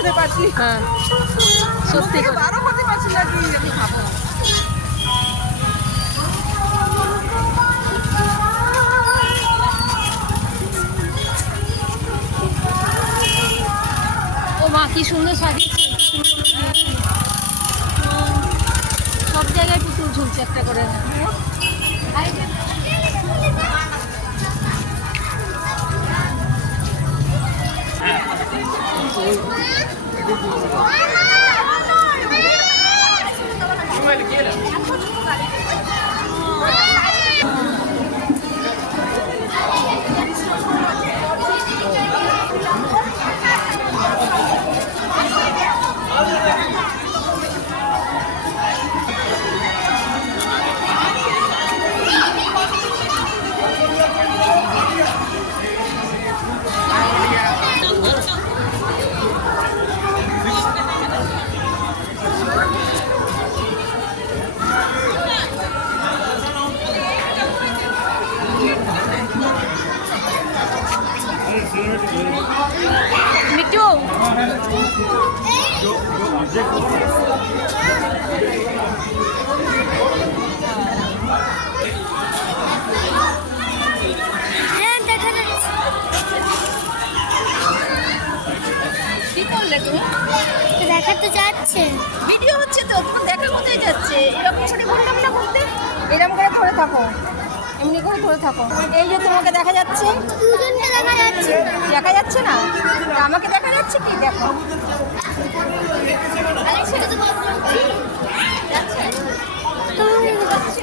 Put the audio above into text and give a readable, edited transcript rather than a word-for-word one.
খেতে পারছি। হ্যাঁ সত্যি করে। বারো করতে পারছি না কি আমি খাবো। ও মা কি সুন্দর সাজিয়েছে, সব জায়গায় পুতুল ঝুলছে একটা করে। মিটু কি করলে তুমি? দেখা তো যাচ্ছে, ভিডিও হচ্ছে তো, তোমার দেখা কোথায় যাচ্ছে? এরকম করে বললাম না বলতে, এরকম করে ধরে থাকো, এমনি করে ধরে থাকো। এই যে তোমাকে দেখা যাচ্ছে, দুজনকে দেখা যাচ্ছে। দেখা যাচ্ছে না, আমাকে দেখা যাচ্ছে কি দেখো। আরে সেটা তো যাচ্ছে।